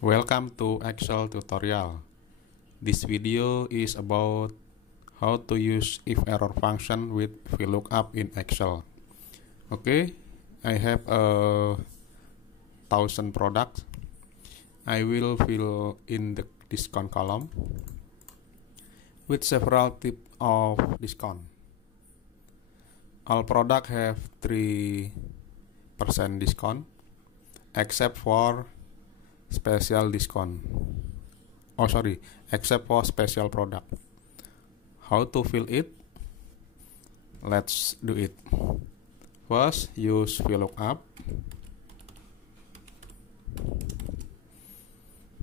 Welcome to Excel tutorial. This video is about how to use if error function with VLOOKUP in Excel. Okay, I have 1,000 products. I will fill in the discount column with several types of discount. All products have 3% discount except for special discount. Except for special product. How to fill it? Let's do it. First, use VLOOKUP.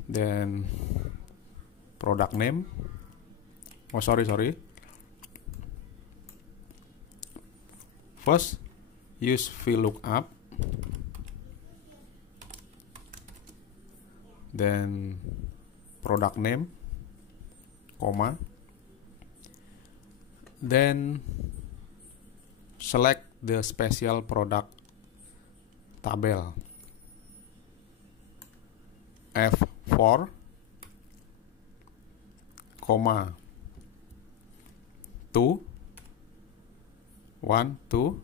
Then product name. First, use VLOOKUP. Then product name, comma. Then select the special product tabel. F4, comma 2, 1, 2,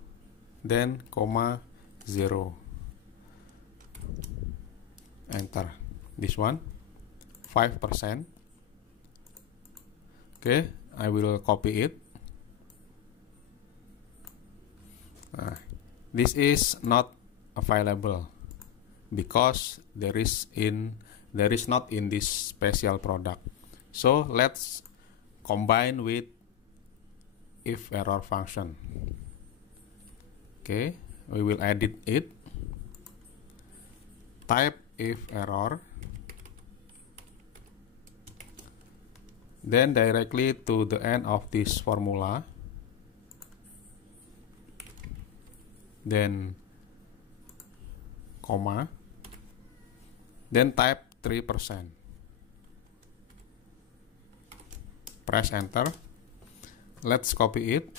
then comma 0. Enter. This one 5%. Okay, I will copy it. This is not available because there is not in this special product. So let's combine with if error function. Okay, we will edit it. Type if error, then directly to the end of this formula, then comma, then type 3%. Press enter. Let's copy it.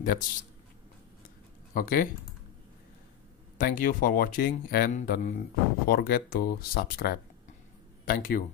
That's okay. Thank you for watching and don't forget to subscribe. Thank you.